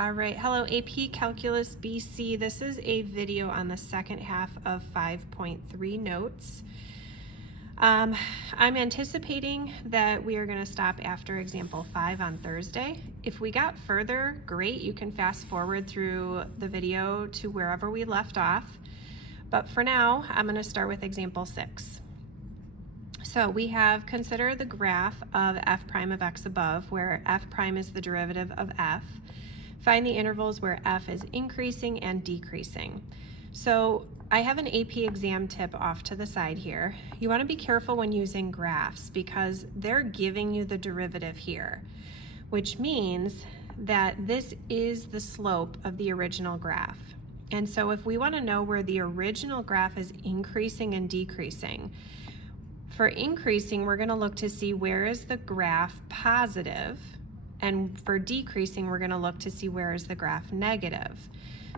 All right, hello AP Calculus BC. This is a video on the second half of 5.3 notes. I'm anticipating that we are going to stop after example 5 on Thursday. If we got further, great, you can fast forward through the video to wherever we left off. But for now, I'm going to start with example 6. So we have consider the graph of f prime of x above, where f prime is the derivative of f. Find the intervals where f is increasing and decreasing. So I have an AP exam tip off to the side here. You want to be careful when using graphs because they're giving you the derivative here, which means that this is the slope of the original graph. And so if we want to know where the original graph is increasing and decreasing, for increasing, we're going to look to see where is the graph positive, and for decreasing, we're going to look to see where is the graph negative.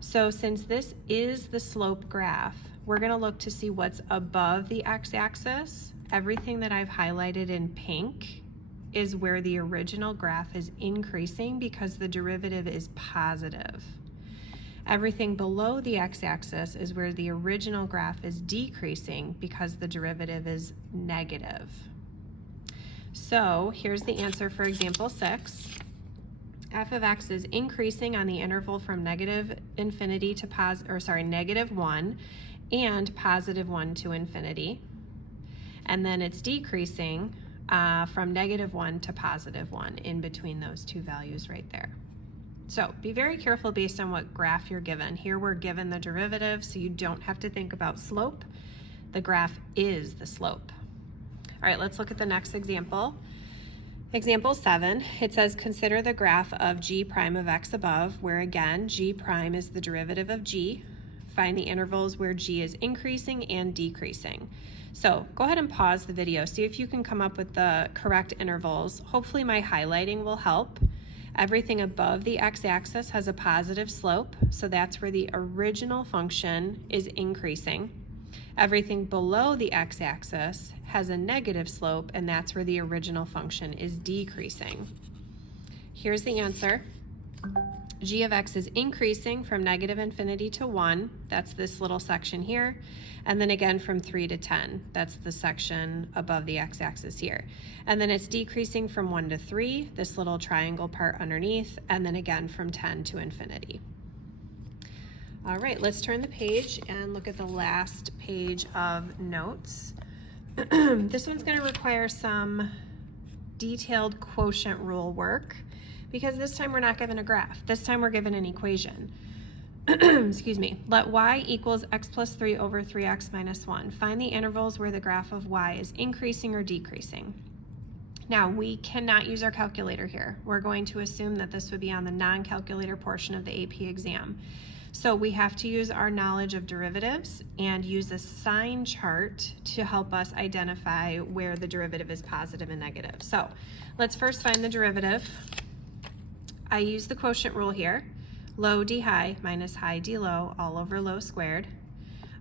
So since this is the slope graph, we're going to look to see what's above the x-axis. Everything that I've highlighted in pink is where the original graph is increasing because the derivative is positive. Everything below the x-axis is where the original graph is decreasing because the derivative is negative. So here's the answer for example 6. F of x is increasing on the interval from negative infinity to negative 1 and positive 1 to infinity. And then it's decreasing from negative 1 to positive 1 in between those two values right there. So be very careful based on what graph you're given. Here we're given the derivative, so you don't have to think about slope. The graph is the slope. All right, let's look at the next example. Example 7, it says consider the graph of g prime of x above, where again, g prime is the derivative of g. Find the intervals where g is increasing and decreasing. So go ahead and pause the video, see if you can come up with the correct intervals. Hopefully my highlighting will help. Everything above the x-axis has a positive slope, so that's where the original function is increasing. Everything below the x-axis has a negative slope, and that's where the original function is decreasing. Here's the answer. G of x is increasing from negative infinity to 1, that's this little section here, and then again from 3 to 10, that's the section above the x-axis here. And then it's decreasing from 1 to 3, this little triangle part underneath, and then again from 10 to infinity. All right, let's turn the page and look at the last page of notes. This one's going to require some detailed quotient rule work because this time we're not given a graph. This time we're given an equation. Excuse me. Let y equals x plus 3 over 3x minus 1. Find the intervals where the graph of y is increasing or decreasing. Now, we cannot use our calculator here. We're going to assume that this would be on the non-calculator portion of the AP exam. So we have to use our knowledge of derivatives and use a sign chart to help us identify where the derivative is positive and negative. So let's first find the derivative. I use the quotient rule here. Low d high minus high d low all over low squared.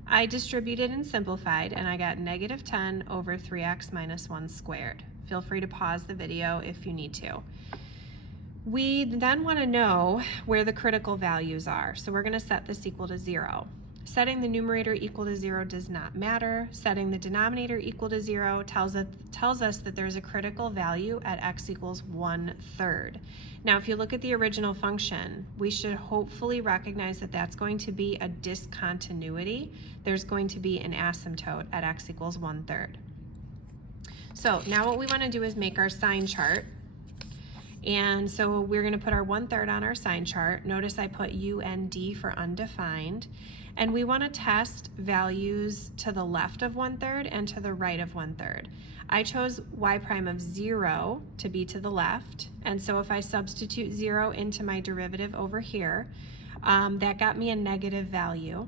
I distributed and simplified and I got negative 10 over 3x minus 1 squared. Feel free to pause the video if you need to. We then want to know where the critical values are. So we're going to set this equal to 0. Setting the numerator equal to 0 does not matter. Setting the denominator equal to 0 tells us that there's a critical value at x equals 1/3. Now, if you look at the original function, we should hopefully recognize that that's going to be a discontinuity. There's going to be an asymptote at x equals 1/3. So now what we want to do is make our sign chart. And so we're going to put our 1/3 on our sign chart. Notice I put UND for undefined. And we want to test values to the left of 1/3 and to the right of 1/3. I chose y prime of 0 to be to the left. And so if I substitute 0 into my derivative over here, that got me a negative value.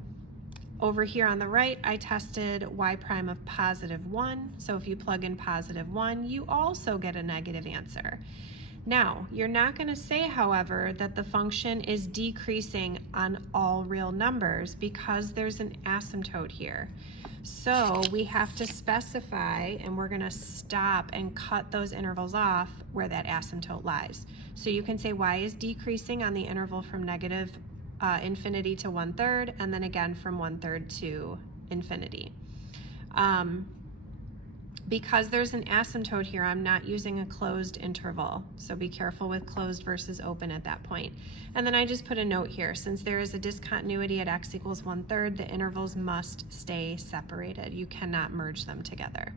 Over here on the right, I tested y prime of positive 1. So if you plug in positive 1, you also get a negative answer. Now, you're not going to say, however, that the function is decreasing on all real numbers because there's an asymptote here. So we have to specify, and we're going to stop and cut those intervals off where that asymptote lies. So you can say y is decreasing on the interval from negative infinity to 1/3, and then again from 1/3 to infinity. Because there's an asymptote here, I'm not using a closed interval. So be careful with closed versus open at that point. And then I just put a note here. Since there is a discontinuity at x equals 1/3, the intervals must stay separated. You cannot merge them together.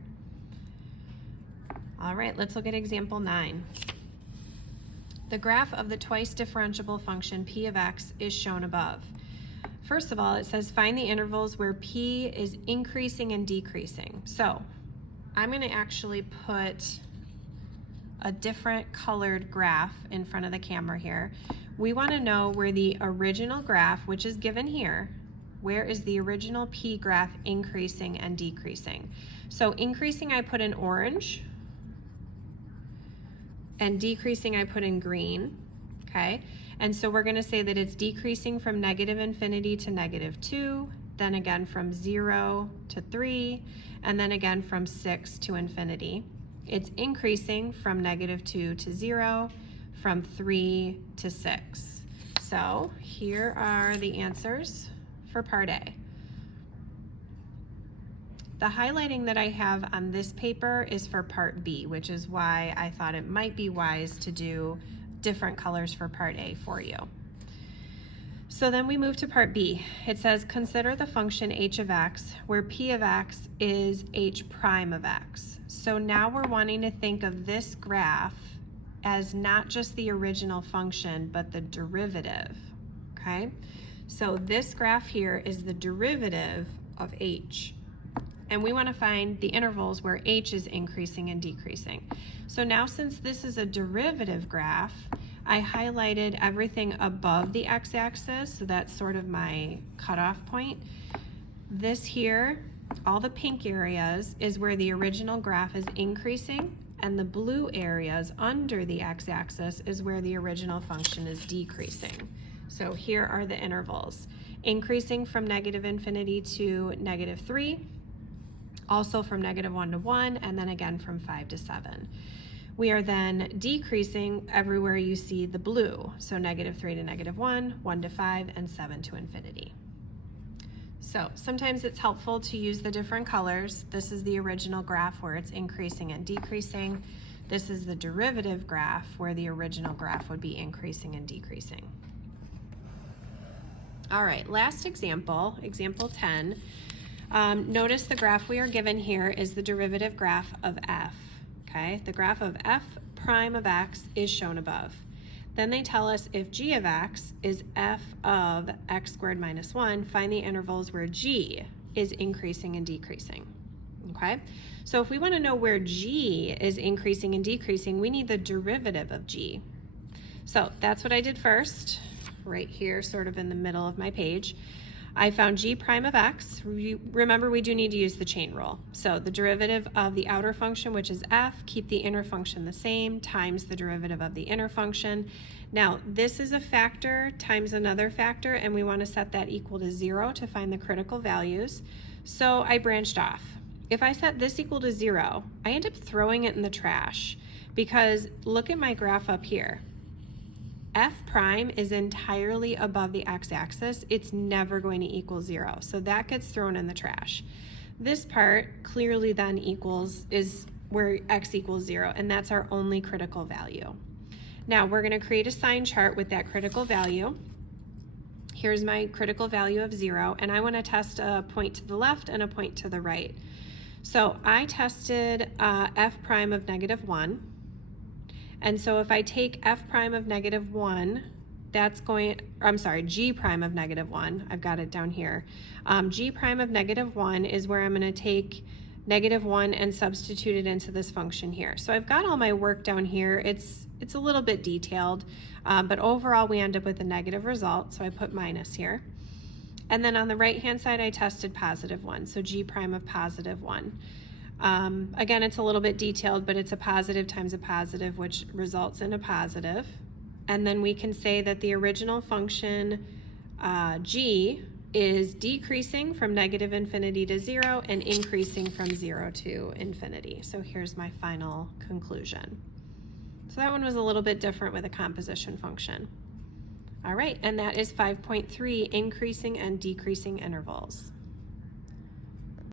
All right, let's look at example 9. The graph of the twice differentiable function p of x is shown above. First of all, it says find the intervals where p is increasing and decreasing. So I'm going to actually put a different colored graph in front of the camera here. We want to know where the original graph, which is given here, where is the original p graph increasing and decreasing. So increasing I put in orange, and decreasing I put in green, okay? And so we're going to say that it's decreasing from negative infinity to -2, then again from 0 to 3, and then again from 6 to infinity. It's increasing from -2 to 0, from 3 to 6. So here are the answers for part A. The highlighting that I have on this paper is for part B, which is why I thought it might be wise to do different colors for part A for you. So then we move to part B. It says consider the function h of x where p of x is h prime of x. So now we're wanting to think of this graph as not just the original function but the derivative, okay? So this graph here is the derivative of h. And we want to find the intervals where h is increasing and decreasing. So now since this is a derivative graph, I highlighted everything above the x-axis, so that's sort of my cutoff point. This here, all the pink areas, is where the original graph is increasing, and the blue areas under the x-axis is where the original function is decreasing. So here are the intervals. Increasing from negative infinity to -3, also from -1 to 1, and then again from 5 to 7. We are then decreasing everywhere you see the blue, so -3 to -1, 1 to 5, and 7 to infinity. So sometimes it's helpful to use the different colors. This is the original graph where it's increasing and decreasing. This is the derivative graph where the original graph would be increasing and decreasing. All right, last example, example 10. Notice the graph we are given here is the derivative graph of f. Okay, the graph of f prime of x is shown above. Then they tell us if g of x is f of x squared minus 1, find the intervals where g is increasing and decreasing. Okay, so if we want to know where g is increasing and decreasing, we need the derivative of g. So that's what I did first, right here, sort of in the middle of my page. I found g prime of x. Remember, we do need to use the chain rule. So the derivative of the outer function, which is f, keep the inner function the same, times the derivative of the inner function. Now, this is a factor times another factor, and we want to set that equal to 0 to find the critical values. So I branched off. If I set this equal to 0, I end up throwing it in the trash, because look at my graph up here. F prime is entirely above the x-axis. It's never going to equal 0, so that gets thrown in the trash. This part clearly then is where x equals 0, and that's our only critical value. Now we're going to create a sign chart with that critical value. Here's my critical value of 0, and I want to test a point to the left and a point to the right. So I tested f prime of -1. And so if I take f prime of -1, g prime of -1, I've got it down here. G prime of -1 is where I'm going to take -1 and substitute it into this function here. So I've got all my work down here. It's a little bit detailed, but overall we end up with a negative result, so I put minus here. And then on the right-hand side, I tested +1, so g prime of +1. Again, it's a little bit detailed, but it's a positive times a positive, which results in a positive. And then we can say that the original function g is decreasing from negative infinity to 0 and increasing from 0 to infinity. So here's my final conclusion. So that one was a little bit different with a composition function. All right, and that is 5.3, increasing and decreasing intervals.